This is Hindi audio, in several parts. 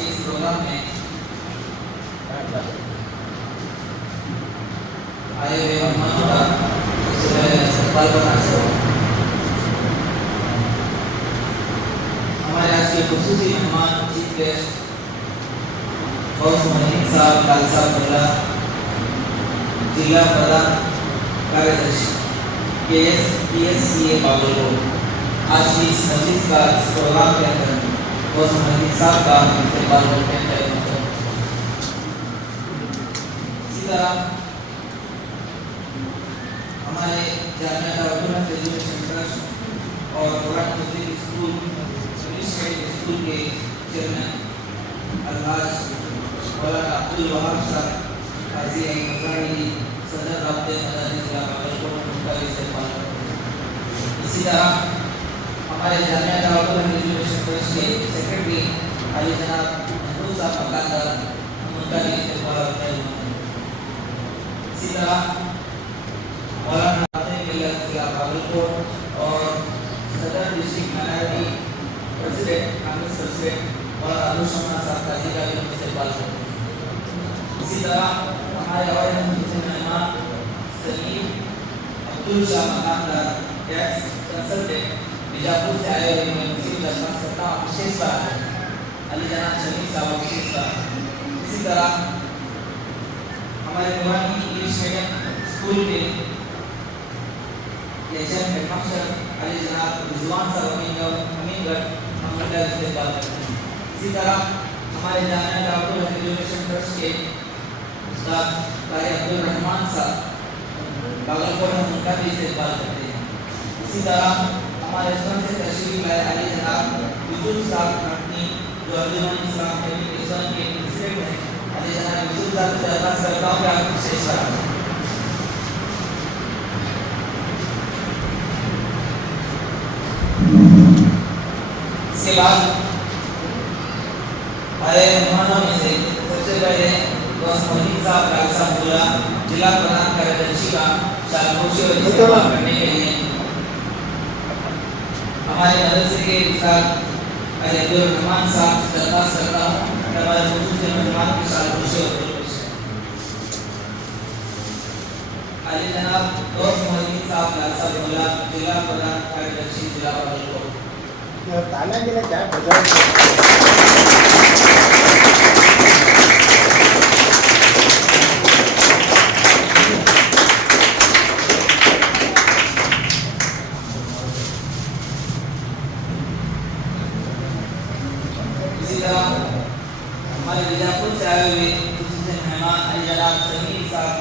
के इस प्रोग्राम में आए हुए मेहमानों का इस्तकबाल करना चाहूँगा। हमारे आज के खुसूसी मेहमान चीफ गेस्ट साहब खालसा मुल्ला जिला प्रधान कार्यदर्शी PSCA बागलकोट आज की इस मजलिस का इस प्रोग्राम के अंदर साहब का इस्तेमाल करते हैं। इसी तरह हमारे जामिया दारुल एजुकेशन ट्रस्ट और कुरान तफसीर स्कूल स्कूल के चेयरमैन अलहाज मौलाना अब्दुल वहाब साहब काजी मज़ारी सदर राब्ते मदारिस जिला बागलकोट उनका इस्तेमाल करते हैं। इसी तरह हमारे जामिया दारुल एजुकेशन ट्रस्ट के सेक्रेटरी अली जनाब महबूब साहब मकानदार उनका भी इस्तेमाल करते हैं। इसी तरह मौलाना जिला बागलकोट और सदर district minority president Congress president और अब्दुल शमा साहब का भी इस्तेमाल करते हैं। इसी तरह हमारे और मेहमान सलीम अब्दुल शाह मकानदार टैक्स कंसल्टेंट बीजापुर से आए हुए मुझे दरख्वास्त करता हूँ विशेष बात है अली जनाब शमीम साहब विशेष बात। इसी तरह हमारे पुरानी इंग्लिश मीडियम स्कूल के हेडमास्टर अली जनाब रिजवान साहब अमीनगढ़ हमला से बात करते हैं। इसी तरह हमारे जामिया दारुल एजुकेशन ट्रस्ट के उस्ताद कारी अब्दुल रहमान साहब बागलकोट में उनका भी इस्तेमाल करते हैं। इसी तरह हमारे स्वयं से तशरीफ लाए अली जनाब यूसुफ साहब अपनी जो अर्जुन इस्लाम कम्युनिकेशन के प्रेसिडेंट हैं अली जनाब यूसुफ साहब से दरख्वास्त करता हूँ कि आप विशेष करें। इसके बाद आए मेहमानों में से सबसे पहले साहब खालसा मुल्ला जिला प्रधान कार्यदर्शी का शालपोशी और इस्तेमाल करने के लिए हमारे मदरसे के साथ अब्दुल रहमान साहब से दरख्वास्त करता हूँ कि हमारे खुसूसी मेहमान की शालपोशी और अली जनाब साहब खालसा मुल्ला जिला प्रधान कार्यदर्शी जिला बागलकोट ताला जिला क्या हमारे बीजापुर से आए हुए मेहमान अली जनाब समीर साहब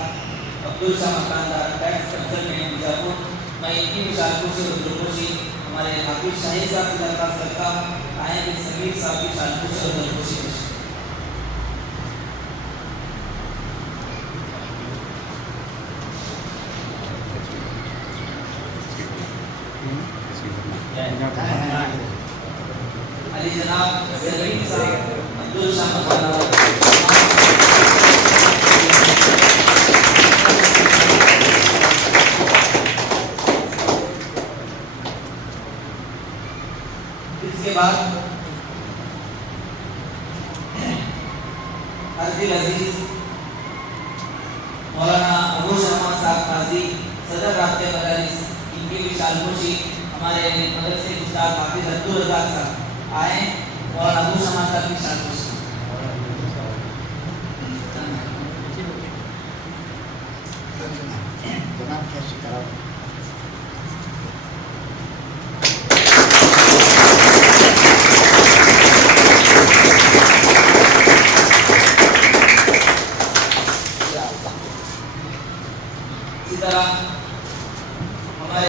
अब्दुल शाह मकानदार टैक्स कंसल्टेंट बीजापुर मैं इनकी शालपोशी और दुर्गोशी हमारे हाफिज शाही साहब से दरख्वास्त करता हूँ आए कि समीर साहब की शालपोशी और दुर्गोशी अली जनाब सलीम साहब अब्दुल शाह मकानदार इसके बाद अर्दिल अजीज मौलाना अबू शमा साहब काजी सदर राब्ते मदारिस इनकी भी शालपोशी हमारे मदरसे के उस्ताद हाफिज अब्दुल रज़ाक साहब आए और अबू शमा साहब की शालपोशी इसी तरह हमारे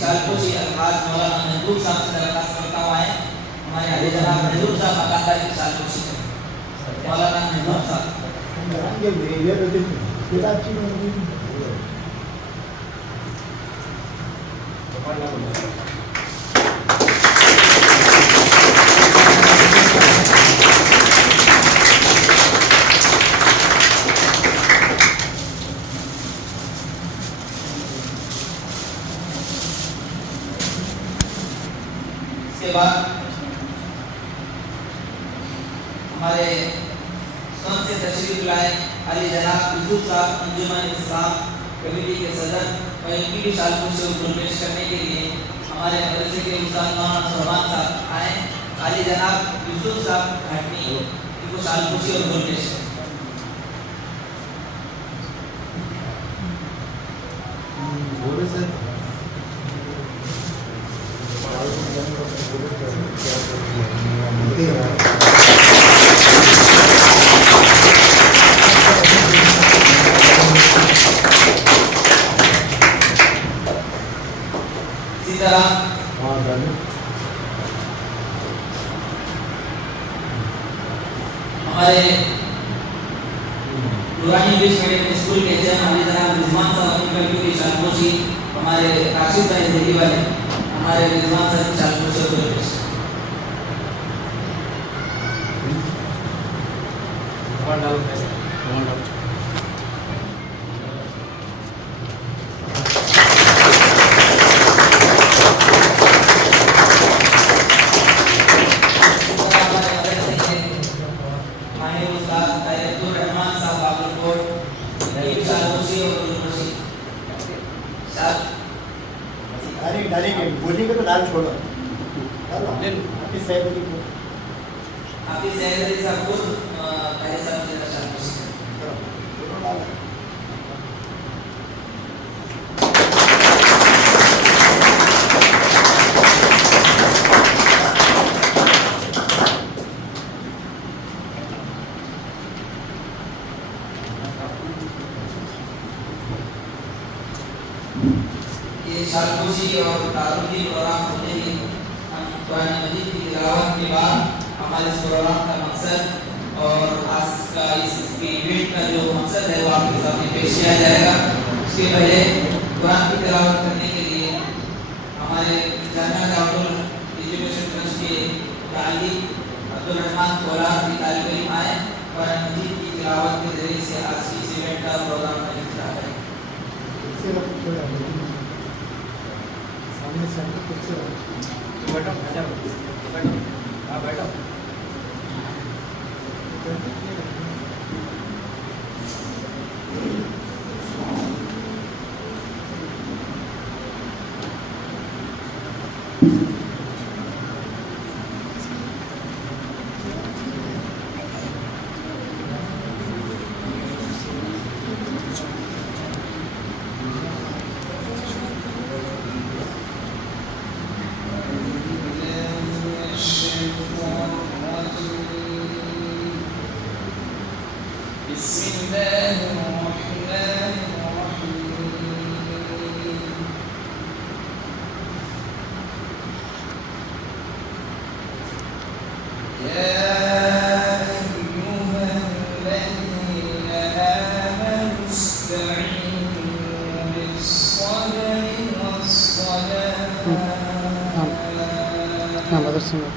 शालपोशी अलहाज मौलाना महबूब साहब से दरख्वास्त करता हुआ है हमारे अली जनाब महबूब साहब मकानदार की शालपोशी मौलाना महबूब साहब इसके बाद हमारे सन से तशरीफ लाए अली जनाब यूसुफ साहब अंजुमन इस्लाम कमेटी के सदर और इनकी भी शालकुशी को पेश करने के लिए हमारे मदरसे के उस्ताद मौलाना सुरमान साहब आए। अली जनाब यूसुफ साहब घाटनी इनको शालकुशी और पेश करें। इसी तरह हमारे पुरानी इंग्लिश मीडियम स्कूल के चेयरमैन अली जनाब रिजवान साहब की शालकुशी हमारे राशिद भाई दिल्ली वाले हमारे रिजवान साहब की शालकुशी को पेश बोलने का तो नाम छोड़ो आपकी सैलरी साहब को पहले साहब से शालकुशी शालकुशी और तारुफी प्रोग्राम होते ही हम कुरान मजीद की तिलावत के बाद हमारे इस प्रोग्राम का मकसद और आज का इस इवेंट का जो मकसद है वो आपके सामने पेश किया जाएगा। उसके पहले कुरान की तिलावत करने के लिए हमारे जामिया दारुल एजुकेशन ट्रस्ट के तालिब अब्दुल रहमान कोलार की तालिब इल्म आए कुरान मजीद की तिलावत के जरिए से आज की इस इवेंट का प्रोग्राम का इफ्तिताह करें। बैठो हाँ बैठो मदरसे में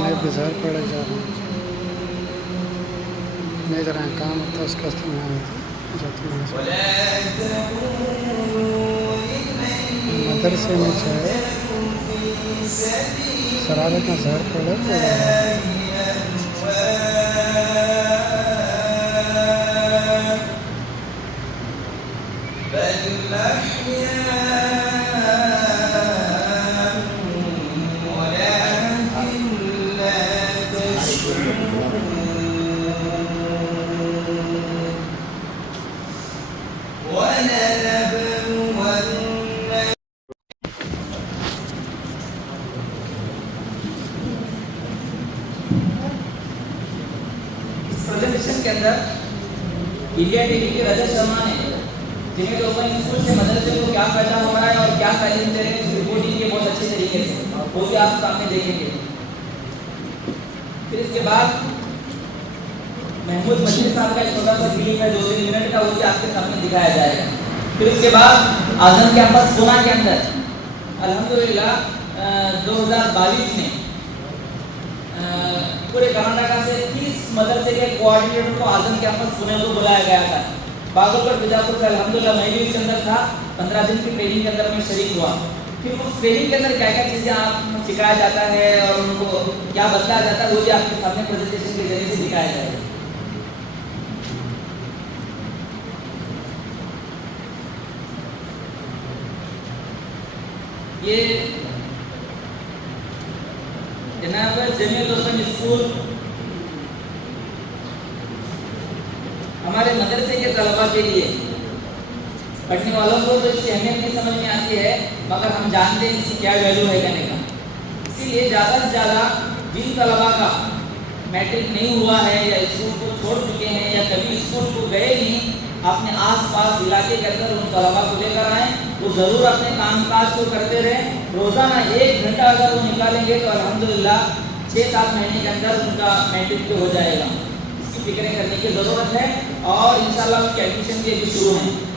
मैं बाजार पड़े जा रहा हूँ नहीं जरा काम होता है उसका मदरसे में चाहे शरारत में जहर पड़े प्रेजेंटेशन के अंदर इंडिया टीवी के रजत शर्मा ने जिन्हें लोगों स्कूल से मदरसे को क्या फायदा हो रहा है और क्या तालीम दे रहे हैं उसकी रिपोर्टिंग के बहुत अच्छे तरीके से वो भी आप सामने देखेंगे। फिर इसके बाद महमूद मशीद साहब का एक छोटा सा फिल्म है 2-3 मिनट का, वो भी आपके सामने दिखाया जाएगा। फिर उसके बाद आजम कैंपस पुणे के अंदर अल्हम्दुलिल्लाह 2022 में पूरे कर्नाटका से 30 मदरसे के कोऑर्डिनेटर को आजम कैंपस पुणे को बुलाया गया था। बागलकोट बीजापुर से अल्हम्दुलिल्लाह मैं भी इसके अंदर था। 15 दिन की ट्रेनिंग के अंदर मैं शरीक हुआ। फिर उस ट्रेनिंग के अंदर क्या क्या चीज़ें आपको सिखाया जाता है और उनको क्या बताया जाता है वो भी आपके सामने प्रेजेंटेशन के जरिए से दिखाया जाएगा। ये जनाब जमील ओपन स्कूल हमारे मदरसे के तलबा के लिए, पढ़ने वालों को तो इसकी अहमियत नहीं समझ में आती है, मगर हम जानते हैं इसकी क्या वैल्यू है कहने का। इसीलिए ज़्यादा से ज़्यादा जिन तलबा का मैट्रिक नहीं हुआ है या स्कूल को छोड़ चुके हैं या कभी स्कूल को गए नहीं, अपने आसपास इलाके के अंदर उन तलबा को लेकर आएँ, वो ज़रूर अपने कामकाज को करते रहें। रोज़ाना 1 घंटा अगर वो निकालेंगे तो अल्हम्दुलिल्लाह 6-7 महीने के अंदर उनका मैट्रिक तो हो जाएगा। इसकी फिक्रें करने की ज़रूरत है और इंशाल्लाह उसके एडमिशन भी अभी शुरू हैं।